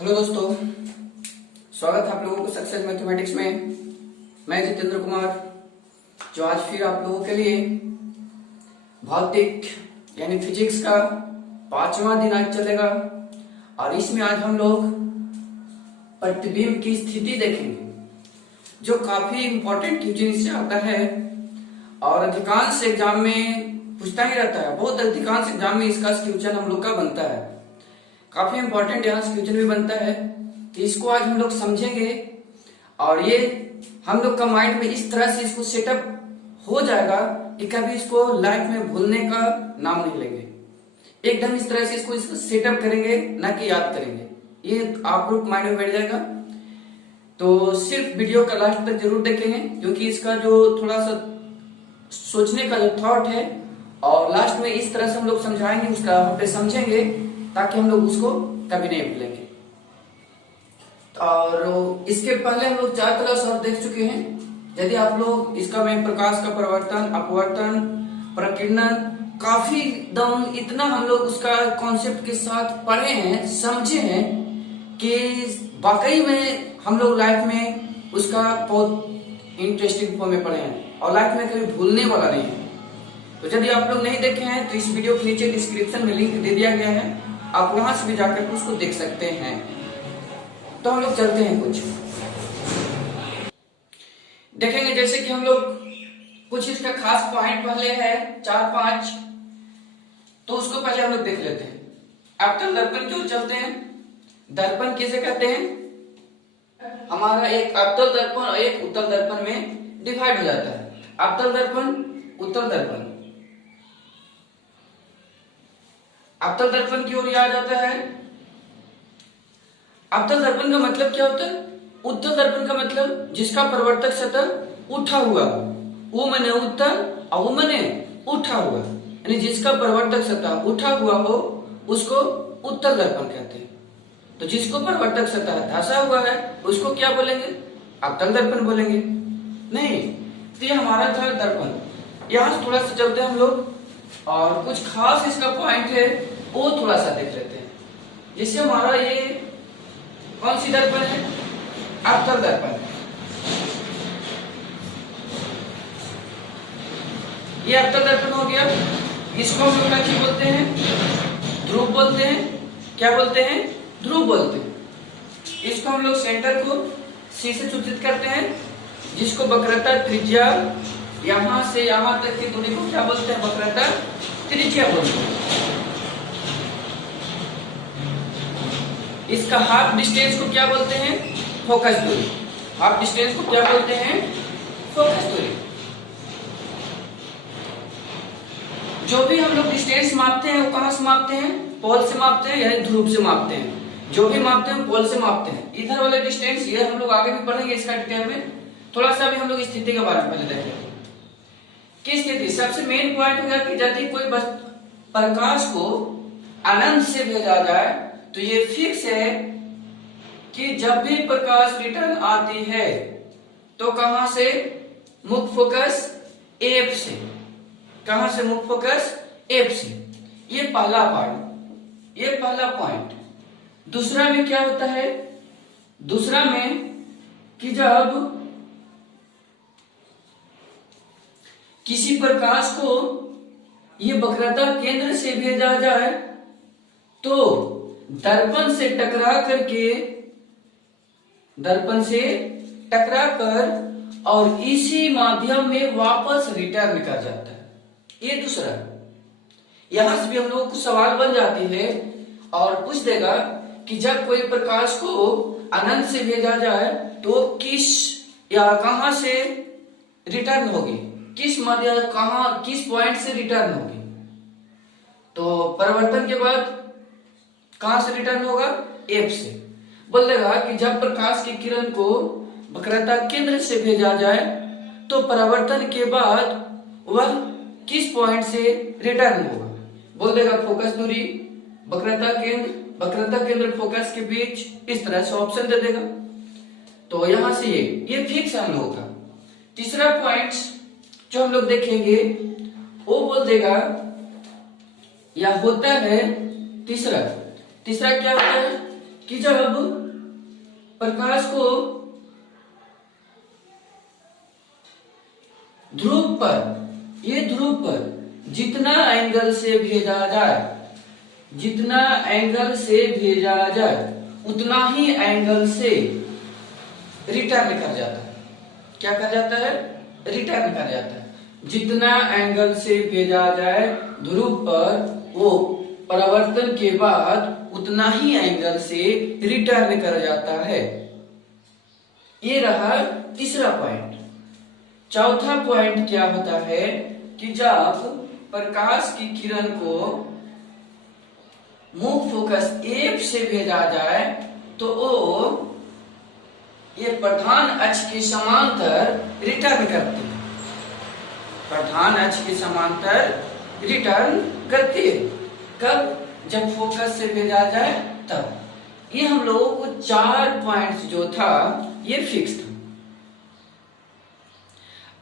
Hello दोस्तों, स्वागत है आप लोगों को सक्सेस मैथमेटिक्स में। मैं जितेंद्र कुमार, जो आज फिर आप लोगों के लिए भौतिक यानी फिजिक्स का 5वां दिन आज चलेगा। और इसमें आज हम लोग प्रतिबिंब की स्थिति देखेंगे, जो काफी इंपॉर्टेंट क्वेश्चन से आता है और अधिकांश एग्जाम में पूछता ही रहता है। बहुत अधिकांश एग्जाम में इसका क्वेश्चन हम लोग का बनता है, काफी इंपॉर्टेंट यहाँ से क्वेश्चन भी बनता है। तो इसको आज हम लोग समझेंगे और ये हम लोग का माइंड में इस तरह से इसको सेटअप हो जाएगा कि कभी इसको लाइफ में भूलने का नाम नहीं लेंगे। एकदम इस तरह से इसको सेटअप करेंगे, ना कि याद करेंगे। ये आप लोग माइंड में बैठ जाएगा। तो सिर्फ वीडियो का लास्ट तक जरूर देखेंगे, क्योंकि इसका जो थोड़ा सा सोचने का जो थॉट है और लास्ट में इस तरह से हम लोग समझाएंगे, उसका हम पे समझेंगे, ताकि हम लोग उसको कभी नहीं भूलेंगे। और इसके पहले हम लोग 4 क्लास और देख चुके हैं। यदि आप लोग इसका में प्रकाश का परिवर्तन, अपवर्तन, प्रकीर्णन काफी दम इतना हम लोग उसका कॉन्सेप्ट के साथ पढ़े हैं, समझे हैं कि वाकई में हम लोग लाइफ में उसका बहुत इंटरेस्टिंग फॉर्म में पढ़े हैं और लाइफ में कभी भूलने वाला नहीं है। तो यदि आप लोग नहीं देखे हैं तो इस वीडियो के नीचे डिस्क्रिप्शन में लिंक दे दिया गया है, आप वहां से भी जाकर उसको देख सकते हैं। तो हम लोग चलते हैं, कुछ देखेंगे। जैसे कि हम लोग कुछ इसका खास पॉइंट पहले है 4-5, तो उसको पहले हम लोग देख लेते हैं। अवतल दर्पण क्यों चलते हैं? दर्पण किसे कहते हैं? हमारा एक अवतल दर्पण और एक उत्तल दर्पण में डिवाइड हो जाता है। अवतल दर्पण, उत्तल दर्पण। अवतल दर्पण की ओर आ जाता है। अवतल दर्पण का मतलब क्या होता है? उत्तल दर्पण का मतलब जिसका प्रवर्तक सतह उठा हुआ, वो माने उत्तल और वो माने उठा हुआ, यानी जिसका प्रवर्तक सतह उठा हुआ हो उसको उत्तल दर्पण कहते हैं। तो जिसको प्रवर्तक सतह धंसा हुआ है उसको क्या बोलेंगे? अवतल दर्पण बोलेंगे। नहीं, तो ये हमारा था दर्पण। यहां से थोड़ा सा चलते हैं हम लोग और कुछ खास इसका पॉइंट है वो थोड़ा सा देख लेते हैं। जिससे हमारा ये कौन सी दर्पण है? अवतल दर्पण। ये अवतल दर्पण हो गया। इसको हम लोग क्या बोलते हैं? ध्रुव बोलते हैं। क्या बोलते हैं? ध्रुव बोलते हैं। इसको हम लोग सेंटर को सी से सूचित करते हैं, जिसको वक्रता त्रिज्या, यहां से यहां तक की दूरी को क्या बोलते हैं? वक्रता त्रिज्या बोलते हैं। इसका हाफ डिस्टेंस को क्या बोलते हैं? फोकस दूरी। हाफ डिस्टेंस को क्या बोलते हैं? फोकस दूरी। जो भी हम लोग डिस्टेंस मापते हैं वो कहां से मापते हैं? पोल से मापते हैं, यानी ध्रुव से मापते हैं। जो भी मापते हैं पोल से मापते हैं। इधर वाले डिस्टेंस ये हम लोग आगे भी पढ़ेंगे इसका डिटेल में। थोड़ा सा भी हम लोग स्थिति के बारे में पहले देख लेते हैं। किस स्थिति? सबसे मेन पॉइंट होगा कि यदि कोई प्रकाश को अनंत से भेजा जाए तो ये फिक्स है कि जब भी प्रकाश रिटर्न आती है तो कहां से? मुख्य फोकस एफ से। कहां से? मुख्य फोकस एफ से। ये पहला पॉइंट, ये पहला पॉइंट। दूसरा में क्या होता है? दूसरा में कि जब किसी प्रकाश को ये वक्रता केंद्र से भेजा जाए तो दर्पण से टकरा कर और इसी माध्यम में वापस रिटर्न कर जाता है। ये दूसरा। यहां से भी हम लोगों को सवाल बन जाती है और पूछ देगा कि जब कोई प्रकाश को अनंत से भेजा जाए तो किस या कहां से रिटर्न होगी, किस माध्यम, कहां, किस पॉइंट से रिटर्न होगी। तो परिवर्तन के बाद कहां से रिटर्न होगा? एफ से। बोल देगा कि जब प्रकाश की किरण को वक्रता केंद्र से भेजा जाए तो परावर्तन के बाद वह किस पॉइंट से रिटर्न होगा। बोल देगा फोकस दूरी, वक्रता केंद्र फोकस के बीच, इस तरह से ऑप्शन दे देगा। तो यहां से ये फिक्स है हम लोगों का। तीसरा पॉइंट जो हम लोग देखेंगे वो बोल देगा या होता है तीसरा क्या होता है कि जब प्रकाश को ध्रुव पर, ये ध्रुव पर जितना एंगल से भेजा जाए, जितना एंगल से भेजा जाए उतना ही एंगल से रिटर्न कर जाता है। क्या कर जाता है? रिटर्न कर जाता है। जितना एंगल से भेजा जाए ध्रुव पर, वो परावर्तन के बाद उतना ही एंगल से रिटर्न कर जाता है। ये रहा तीसरा पॉइंट। चौथा पॉइंट क्या होता है कि जब प्रकाश की किरण को मुख्य फोकस F से भेजा जाए तो वो ये प्रधान अक्ष के समांतर रिटर्न करती है। प्रधान अक्ष के समांतर रिटर्न करती है। कब? जब फोकस से भेजा जाए तब। ये हम लोगों को 4 पॉइंट्स जो था ये फिक्स था।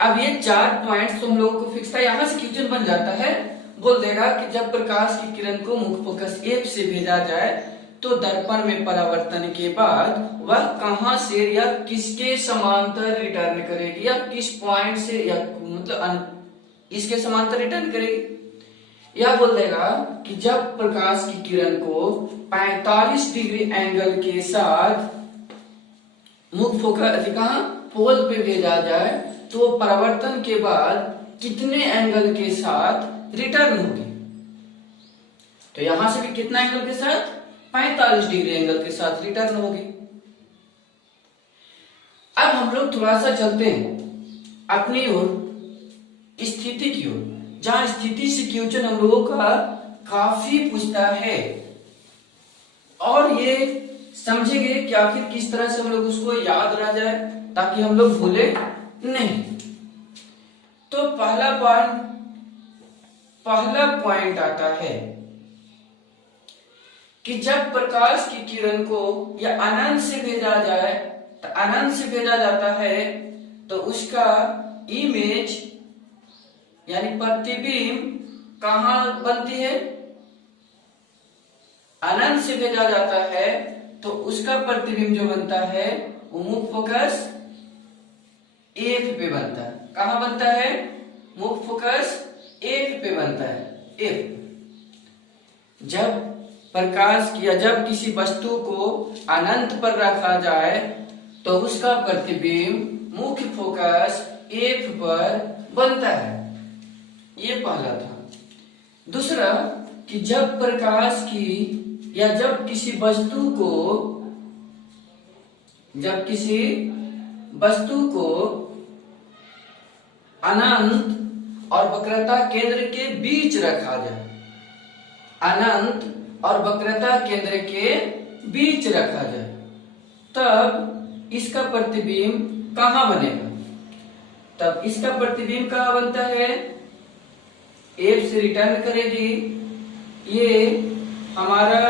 अब ये 4 पॉइंट्स तो हम लोगों को फिक्स था। यहां से क्वेश्चन बन जाता है, बोल देगा कि जब प्रकाश की किरण को मुख्य फोकस F से भेजा जाए तो दर्पण में परावर्तन के बाद वह कहां से या किसके समांतर रिटर्न करेगी, या किस पॉइंट से, या मतलब इसके समांतर रिटर्न करेगी। या बोल देगा कि जब प्रकाश की किरण को 45 डिग्री एंगल के साथ मुख्य फोकस कहां पोल पे भेजा जाए तो परावर्तन के बाद कितने एंगल के साथ रिटर्न होगी। तो यहां से भी कितना एंगल के साथ? 45 डिग्री एंगल के साथ रिटर्न होगी। अब हम लोग थोड़ा सा चलते हैं अपनी ओर, स्थिति की ओर, जहां स्थिति से क्वेश्चन हम लोगों का काफी पूछता है और ये समझेंगे कि आखिर किस तरह से हम लोग उसको याद रह जाए ताकि हम लोग भूले नहीं। तो पहला पॉइंट आता है कि जब प्रकाश की किरण को या अनंत से भेजा जाए, तो अनंत से भेजा जाता है तो उसका इमेज यानी प्रतिबिंब कहां बनती है? अनंत से भेजा जाता है तो उसका प्रतिबिंब जो बनता है वो मुख्य फोकस F पे बनता है। कहां बनता है? मुख्य फोकस F पे बनता है। F। जब प्रकाश किया, जब किसी वस्तु को अनंत पर रखा जाए तो उसका प्रतिबिंब मुख्य फोकस F पर बनता है। ये पहला था। दूसरा कि जब प्रकाश की या जब किसी वस्तु को अनंत और वक्रता केंद्र के बीच रखा जाए, अनंत और वक्रता केंद्र के बीच रखा जाए, तब इसका प्रतिबिंब कहां बनेगा? तब इसका प्रतिबिंब कहां बनता है? F से रिटर्न करेगी। ये हमारा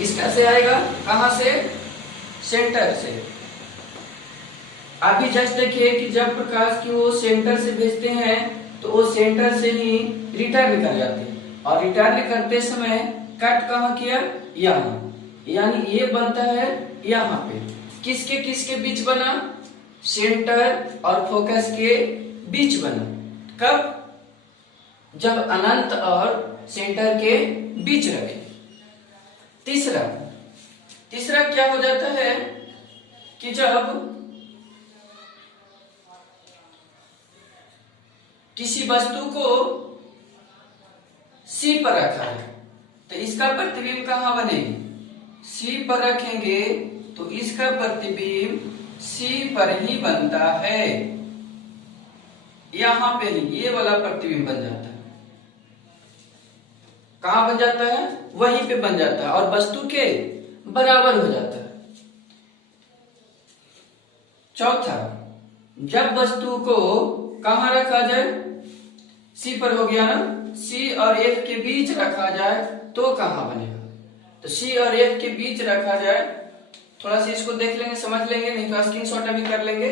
इसका से आएगा, कहां से? सेंटर से। अभी जस्ट देखिए कि जब प्रकाश की वो सेंटर से भेजते हैं तो वो सेंटर से ही रिटर्न कर जाते हैं, और रिटर्न करते समय कट कहां किया? यहां, यानी ये बनता है यहां पे। किसके किसके बीच बना? सेंटर और फोकस के बीच बना। कब? जब अनंत और सेंटर के बीच रखे। तीसरा क्या हो जाता है कि जब किसी वस्तु को C पर रखा है तो इसका प्रतिबिंब कहां बनेगी? C पर रखेंगे तो इसका प्रतिबिंब C पर ही बनता है। यहां पे ही ये वाला प्रतिबिंब बन जाता है। कहां बन जाता है? वहीं पे बन जाता है और वस्तु के बराबर हो जाता है। चौथा, जब वस्तु को कहां रखा जाए? C पर हो गया ना, C और F के बीच रखा जाए तो कहां बनेगा? तो C और F के बीच रखा जाए, थोड़ा सा इसको देख लेंगे, समझ लेंगे, नहीं तो स्क्रीनशॉट अभी कर लेंगे।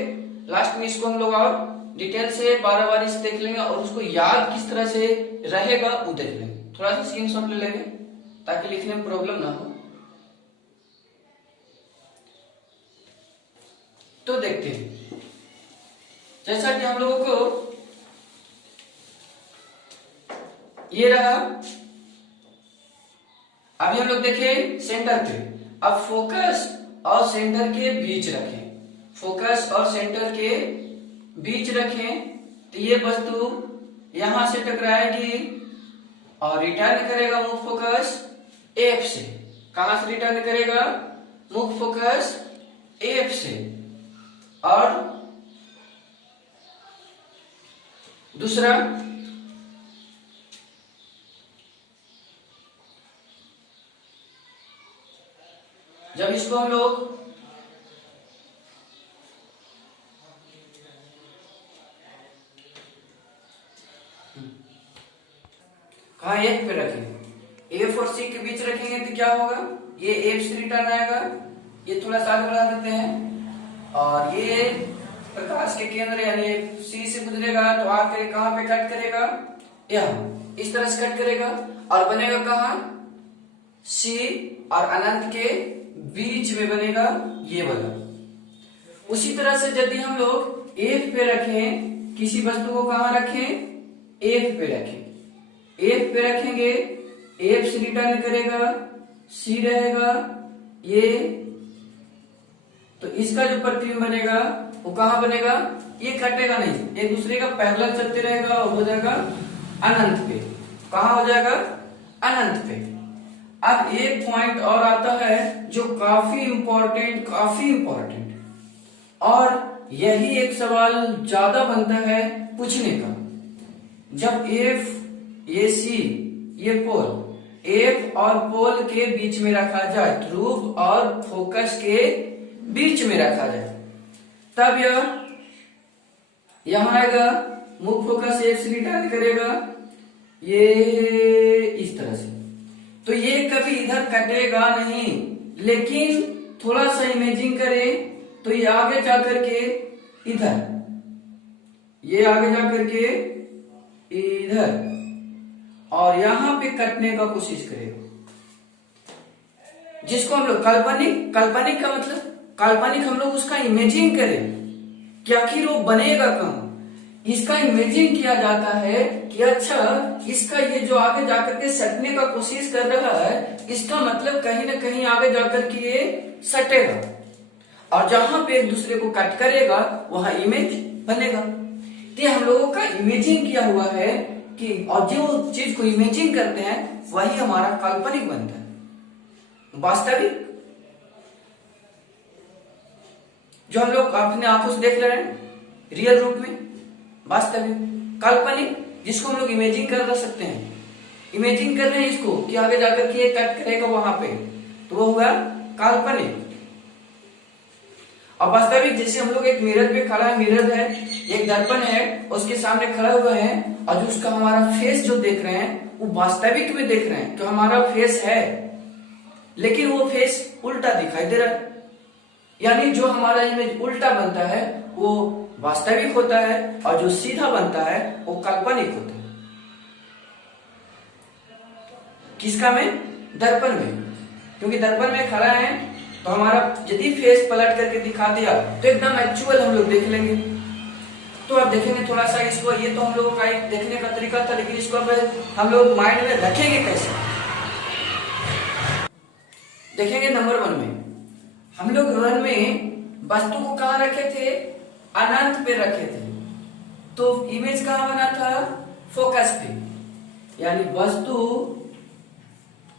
लास्ट में इसको हम लोग और डिटेल से 12 बार इसे देख लेंगे और उसको याद किस तरह से रहेगा वो देख लेंगे। थोड़ा सा स्क्रीनशॉट ले लेंगे। ताकि लिखने में प्रॉब्लम ना हो। तो देखते हैं, जैसा कि हम लोगों को ये रहा, अभी हम लोग देखें सेंटर पे। अब फोकस और सेंटर के बीच रखें, फोकस और सेंटर के बीच रखें, तो ये वस्तु यहां से टकराएगी और रिटर्न करेगा मुख्य फोकस एफ से। कहां से रिटर्न करेगा? मुख्य फोकस एफ से। और दूसरा, जब इसको हम लोग कहा एफ पे रखेंगे, एफ और सी के बीच रखेंगे तो क्या होगा? ये एफ से रिटर्न आएगा, ये थोड़ा सा आगे बढ़ा देते हैं, और ये प्रकाश के केंद्र यानी सी से गुजरेगा तो आकर कहां पे कट करेगा? यहां इस तरह से कट करेगा और बनेगा कहां? सी और अनंत के बीच में बनेगा ये वाला। उसी तरह से यदि हम लोग एफ पे रखें, किसी वस्तु को कहां रखें? एफ पे रखें, एफ पे रखेंगे, एफ से रिटर्न करेगा, सी रहेगा ये, तो इसका जो प्रतिबिंब बनेगा वो कहां बनेगा? ये कटेगा नहीं, एक दूसरे का पैरेलल चलते रहेगा और हो जाएगा अनंत पे। कहां हो जाएगा? अनंत पे। अब एक पॉइंट और आता है जो काफी इंपॉर्टेंट और यही एक सवाल ज्यादा बनता है पूछने का। जब एफ, ये सी, ये पोल, एफ और पोल के बीच में रखा जाए, ध्रुव और फोकस के बीच में रखा जाए, तब यह यहां आएगा, मुख्य फोकस एफ से रिटर्न करेगा ये इस तरह से। तो ये कभी इधर कटेगा नहीं, लेकिन थोड़ा सा इमेजिंग करें तो ये आगे जाकर के इधर, ये आगे जाकर के इधर और यहां पे कटने का कोशिश करेगा, जिसको हम लोग काल्पनिक का मतलब काल्पनिक हम लोग उसका इमेजिंग करें कि आखिर वो बनेगा कहां। इसका इमेजिंग किया जाता है कि अच्छा इसका ये जो आगे जाकर के सटने का कोशिश कर रहा है, इसका मतलब कहीं ना कहीं आगे जाकर के ये सटेगा और जहां पे एक दूसरे को कट करेगा वहां इमेज बनेगा। तो हम लोगों का इमेजिंग किया हुआ है कि, और जो चीज को इमेजिंग करते हैं वही हमारा काल्पनिक बनता है। वास्तविक जो हम लोग अपने आंखों से देख रहे हैं रियल रूप में, वास्तविक। काल्पनिक जिसको हम लोग इमेजिंग कर सकते हैं, इमेजिंग कर रहे हैं इसको कि आगे जाकर के कट करेगा वहां पे, तो वो होगा काल्पनिक। और वास्तविक जैसे हम लोग एक मिरर पे खड़ा है, मिरर है, एक दर्पण है, उसके सामने खड़ा हुआ है और जो उसका हमारा फेस जो देख रहे हैं वो वास्तविक में देख रहे हैं तो हमारा फेस है, लेकिन वो फेस उल्टा दिखाई दे रहा है। यानी जो हमारा इमेज उल्टा बनता है वो वास्तविक होता है और जो सीधा बनता है वो काल्पनिक होता है। किसका में? दर्पण में। क्योंकि दर्पण में खड़ा है तो हमारा यदि फेस पलट करके दिखा दिया तो एकदम एक्चुअल हम लोग देख लेंगे। तो अब देखेंगे थोड़ा सा इसको, ये तो हम लोगों का एक देखने का तरीका था, लेकिन इसको अब हम लोग माइंड में रखेंगे कैसे? देखेंगे नंबर 1 में हम लोग वन में वस्तु को कहां रखे थे? अनंत पे रखे थे, तो इमेज कहां बना था? फोकस पे। यानी वस्तु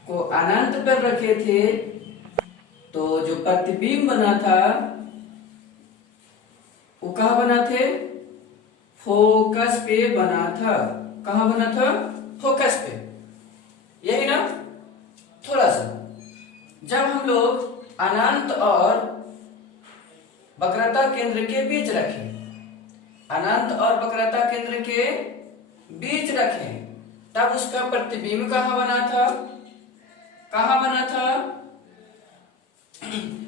को अनंत पर रखे थे तो जो प्रतिबिंब बना था वो कहां बना थे? फोकस पे बना था। कहां बना था? फोकस पे। यही ना? थोड़ा सा जब हम लोग अनंत और वक्रता केंद्र के बीच रखें, अनंत और वक्रता केंद्र के बीच रखें, तब उसका प्रतिबिंब कहां बना था? कहां बना था?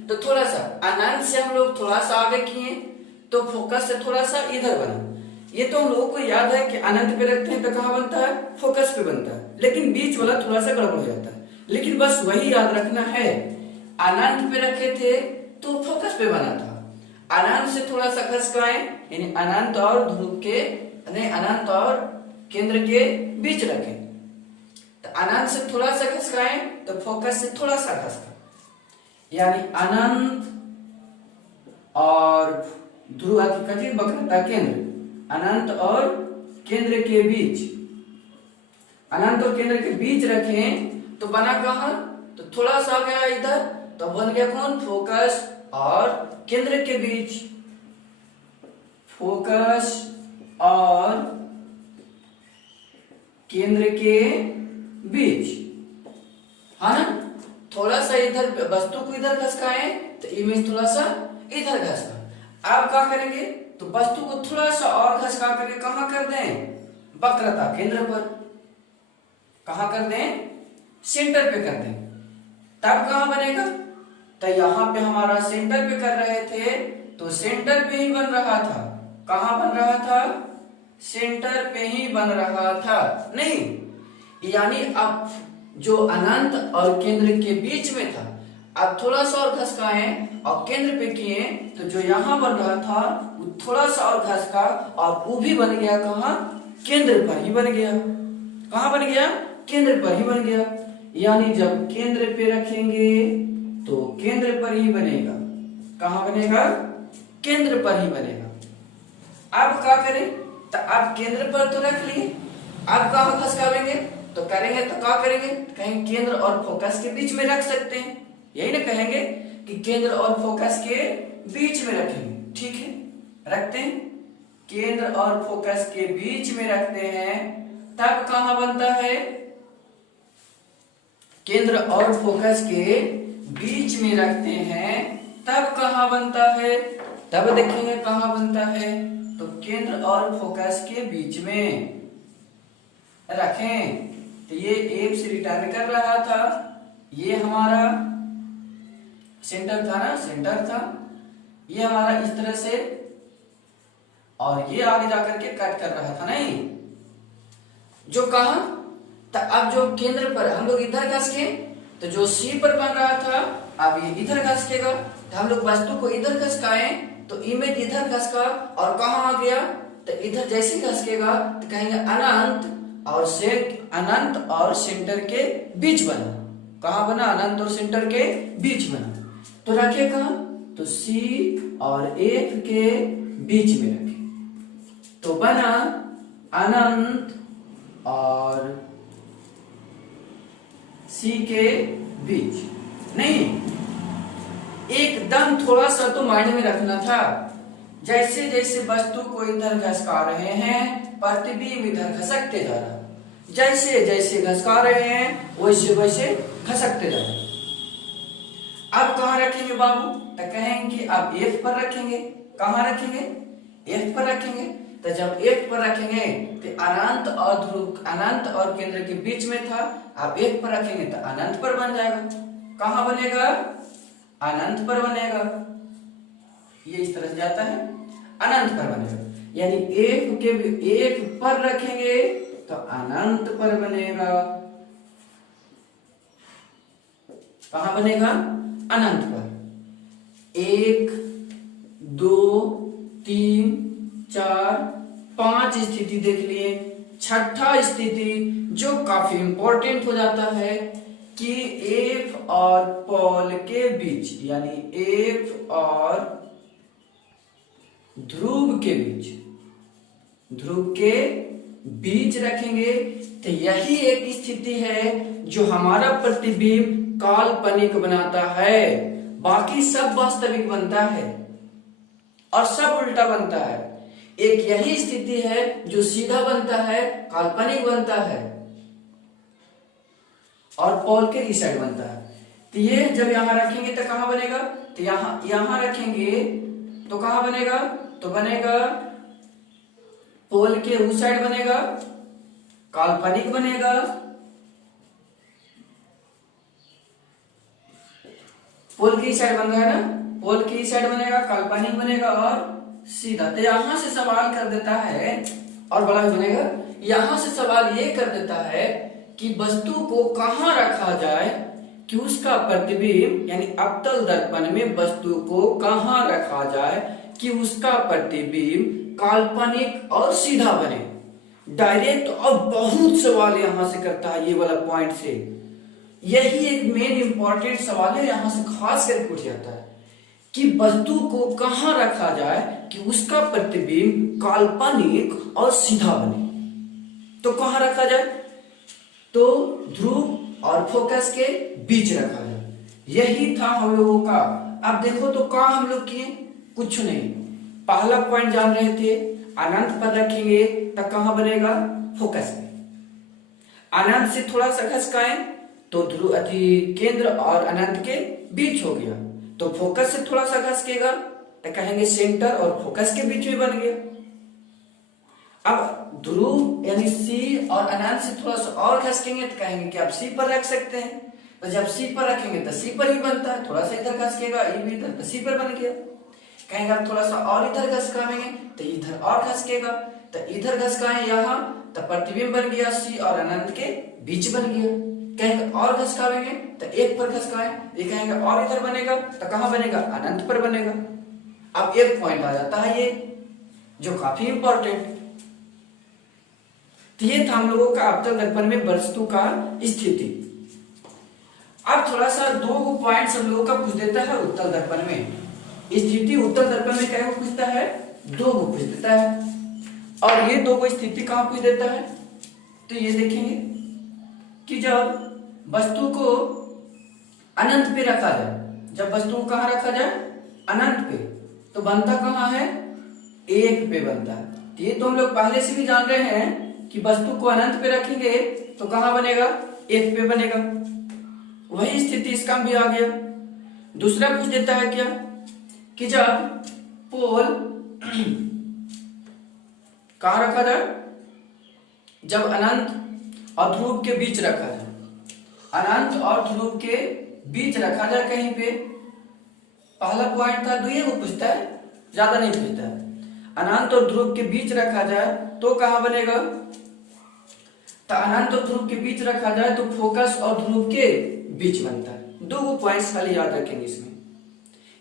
तो थोड़ा सा अनंत से हम लोग थोड़ा सा आगे किए तो फोकस से थोड़ा सा इधर बना। ये तो हम लोगों को याद है कि अनंत पे रखते हैं तो कहां बनता है? फोकस पे बनता है, लेकिन बीच वाला थोड़ा सा गड़बड़ हो जाता है। लेकिन बस वही याद रखना है, अनंत पे रखे थे तो फोकस पे बना था, अनंत से थोड़ा सा खसकाएं यानी अनंत और ध्रुव के अनंत और केंद्र के बीच रखें, तो अनंत से थोड़ा सा खसकाएं तो फोकस से थोड़ा सा खसकाएं, यानी अनंत और ध्रुव कथित वक्रता केंद्र, अनंत और केंद्र के बीच, अनंत और केंद्र के बीच रखें तो बना कहां, तो थोड़ा सा आ गया इधर, तो बन गया कौन, फोकस और केंद्र के बीच, फोकस और केंद्र के बीच, है ना। थोड़ा सा इधर वस्तु को इधर खसकाएं तो इमेज थोड़ा सा इधर खसका। अब क्या करेंगे, तो वस्तु को थोड़ा सा और खसका करके कहां कर दें, वक्रता केंद्र पर, कहां कर दें, सेंटर पे कर दें, तब कहां बनेगा, तो यहां पे हमारा सेंटर पे कर रहे थे तो सेंटर पे ही बन रहा था, कहां बन रहा था, सेंटर पे ही बन रहा था, नहीं, यानी अब जो अनंत और केंद्र के बीच में था, अब थोड़ा सा और खसकाएं और केंद्र पे किए तो जो यहां बन रहा था वो थोड़ा सा और खसका और वो भी बन गया कहां, केंद्र पर ही बन गया, कहां बन गया, केंद्र पर ही बन गया, यानी जब केंद्र पे रखेंगे तो केंद्र पर ही बनेगा, कहां बनेगा, केंद्र पर ही बनेगा। अब क्या करें, तो अब केंद्र पर तो रख लिए, अब कहां खसकावेंगे, तो करेंगे तो क्या करेंगे, कहीं केंद्र और फोकस के बीच में रख सकते हैं, यही ना कहेंगे कि केंद्र और फोकस के बीच में रखेंगे, ठीक है, रखते हैं, केंद्र और फोकस के बीच में रखते हैं, तब कहां बनता है, केंद्र और फोकस के बीच में रखते हैं तब कहां बनता है, तब देखेंगे कहां बनता है, तो केंद्र और फोकस के बीच में रखें, तो ये एफ से रिटर्न कर रहा था, ये हमारा सेंटर था ना, सेंटर था, ये हमारा इस तरह से, और ये आगे जाकर के कट कर रहा था, नहीं, जो कहा, तो अब जो केंद्र पर हम लोग इधर खसके तो जो सी पर बन रहा था अब ये इधर खसकेगा, तो हम लोग वस्तु को इधर खसकाएं तो इमेज इधर खसका और कहां आ गया, तो इधर जैसे खसकेगा तो कहेंगे अनंत और अनंत और सेंटर के बीच बना, कहां बना, अनंत और सेंटर के बीच बना, तो रखे कहां, तो सी और एफ के बीच में रखे, तो बना अनंत और सी के बीच, नहीं, एकदम थोड़ा सा तो माइंड में रखना था, जैसे जैसे वस्तु को इधर घसका रहे हैं प्रतिबिंब इधर खसकते जा रहा, जैसे जैसे घसका रहे हैं वैसे वैसे खसकते जा रहे। अब कहां रखेंगे बाबू, तो कहेंगे अब एफ पर रखेंगे, कहां रखेंगे, एफ पर रखेंगे, तो जब एफ पर रखेंगे तो अनंत और ध्रुव, अनंत और केंद्र के बीच में था, अब एफ पर रखेंगे तो अनंत पर बन जाएगा, कहां बनेगा, अनंत पर बनेगा, ये इस तरह से जाता है, अनंत पर बनेगा, यानी एफ पर रखेंगे तो अनंत पर बनेगा, कहां बनेगा, अनंत पर, 1 2 3 4 5 स्थिति देख लिए, छठा स्थिति जो काफी इंपॉर्टेंट हो जाता है कि एफ और पॉल के बीच, यानी एफ और ध्रुव के बीच, ध्रुव के बीच रखेंगे, तो यही एक स्थिति है जो हमारा प्रतिबिंब काल्पनिक बनाता है, बाकी सब वास्तविक बनता है और सब उल्टा बनता है, एक यही स्थिति है जो सीधा बनता है, काल्पनिक बनता है और पॉल के इस साइड बनता है, तो ये जब यहां रखेंगे तो कहां बनेगा, तो यहां रखेंगे तो कहां बनेगा, तो बनेगा पोल के उस साइड बनेगा, काल्पनिक बनेगा, पोल की साइड बन रहा है ना, पोल की साइड बनेगा, काल्पनिक बनेगा और सीधा। तो यहां से सवाल कर देता है और बड़ा बनेगा, यहां से सवाल ये कर देता है कि वस्तु को कहाँ रखा जाए कि उसका प्रतिबिंब यानी अवतल दर्पण में वस्तु को कहाँ रखा जाए कि उसका प्रतिबिंब काल्पनिक और सीधा बने। डायरेक्ट और बहुत सवाल यहां से करता है ये वाला पॉइंट से, यही एक मेन इंपॉर्टेंट सवाल है, यहां से खास करके पूछ जाता है कि वस्तु को कहां रखा जाए कि उसका प्रतिबिंब काल्पनिक और सीधा बने। तो कहां रखा जाए, तो ध्रुव और फोकस के बीच रखा जाए, यही था हम लोगों का। अब देखो तो क्या हम लोग किए, कुछ नहीं। पहला पॉइंट जान रहे थे, अनंत पर रखेंगे तो कहां बनेगा, फोकस में। अनंत से थोड़ा सा खसकाएं तो ध्रुव केंद्र और अनंत के बीच हो गया। तो फोकस से थोड़ा सा खसकेगा तो कहेंगे सेंटर और फोकस के बीच में बन गया। अब ध्रुव यानी सी और अनंत से थोड़ा सा और खसकेंगे तो कहेंगे कि आप सी पर रख सकते हैं। तो जब सी पर रखेंगे तो सी पर ही बनता है, थोड़ा सा इधर खसकेगा ये भी इधर, तो सी पर बन गया। कहेंगे आप थोड़ा सा और इधर खसकाएंगे तो इधर और खसकेगा, तो इधर खसकाएं यहाँ तो प्रतिबिंब बन गया सी और अनंत के बीच बन गया। कहेंगे और खसकाएंगे तो एक पर खसकाएं, ये कहेंगे और इधर बनेगा तो कहां बनेगा, अनंत पर बनेगा। अब एक पॉइंट आ जाता है ये जो काफी इंपॉर्टेंट। तो ये था हम लोगों का अवतल दर्पण में वस्तु का स्थिति। अब थोड़ा सा दो पॉइंट्स हम लोगों का पूछ देता है उत्तल दर्पण में स्थिति। उत्तल दर्पण में क्या पूछता है, दो को पूछ देता है। और ये दो को स्थिति कहां पूछ देता है, तो ये देखेंगे कि जब वस्तु को अनंत पे रखा जाए, जब वस्तु को कहां रखा जाए, अनंत पे, तो बनता कहां है, एक पे बनता है। तो ये तो हम लोग पहले से भी जान रहे हैं कि वस्तु को अनंत पे रखेंगे तो कहां बनेगा, एक पे बनेगा। वही स्थिति इसका भी आ गया। दूसरा पूछ देता है क्या कि जब पोल कहां रखा जाए, जब अनंत और ध्रुव के बीच रखा जाए, अनंत और ध्रुव के बीच रखा जाए कहीं पे। पहला पॉइंट था, दुइये को पूछता है, ज्यादा नहीं पूछता है। अनंत और ध्रुव के बीच रखा जाए तो कहां बनेगा, तो अनंत और ध्रुव के बीच रखा जाए तो फोकस और ध्रुव के बीच बनता है। दो पॉइंट्स खाली याद रखेंगे इसमें।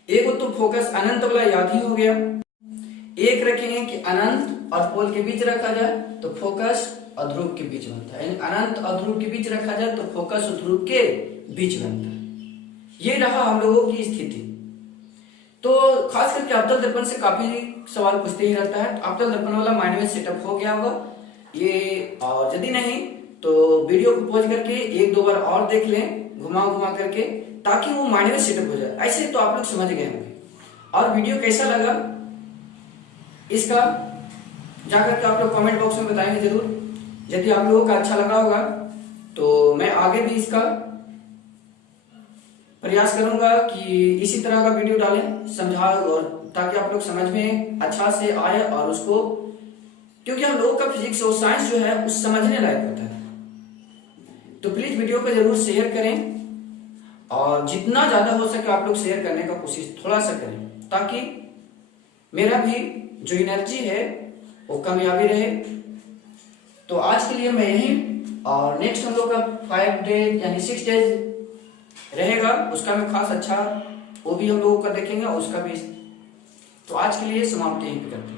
एक तो फोकस अनंत वाला याद ही हो गया, एक रखेंगे कि अनंत और पोल के बीच रखा जाए तो फोकस और ध्रुव के बीच बनता है, यानी अनंत और ध्रुव के बीच रखा जाए तो फोकस और ध्रुव के बीच बनता है। ये रहा हम लोगों की स्थिति। तो खास करके अवतल दर्पण से काफी सवाल पूछते ही रहता है। अवतल दर्पण वाला माइंड में सेटअप हो गया होगा ये, और यदि नहीं तो वीडियो को पॉज करके एक दो बार और देख लें घुमा घुमा करके, ताकि वो माइंड में सेटअप हो जाए। ऐसे तो आप लोग समझ गए होंगे। और वीडियो कैसा लगा इसका जाकर के आप लोग कमेंट बॉक्स में बताएंगे जरूर। यदि आप लोगों का अच्छा लगा होगा तो मैं आगे भी इसका प्रयास करूंगा कि इसी तरह का वीडियो डालें समझा, और ताकि आप लोग समझ में अच्छा से आए और उसको, क्योंकि हम लोगों का फिजिक्स और साइंस जो है उस समझने लायक होता है। तो प्लीज वीडियो को जरूर शेयर करें, और जितना ज्यादा हो सके आप लोग शेयर करने का कोशिश थोड़ा सा करें, ताकि मेरा भी जो एनर्जी है वो कामयाबी रहे। तो आज के लिए मैं यही, और नेक्स्ट हम लोग का 5 डेज यानी 6 डेज रहेगा, उसका भी खास अच्छा वो भी हम लोगों का देखेंगे, उसका भी। तो आज के लिए समाप्ति यहीं पे करते हैं।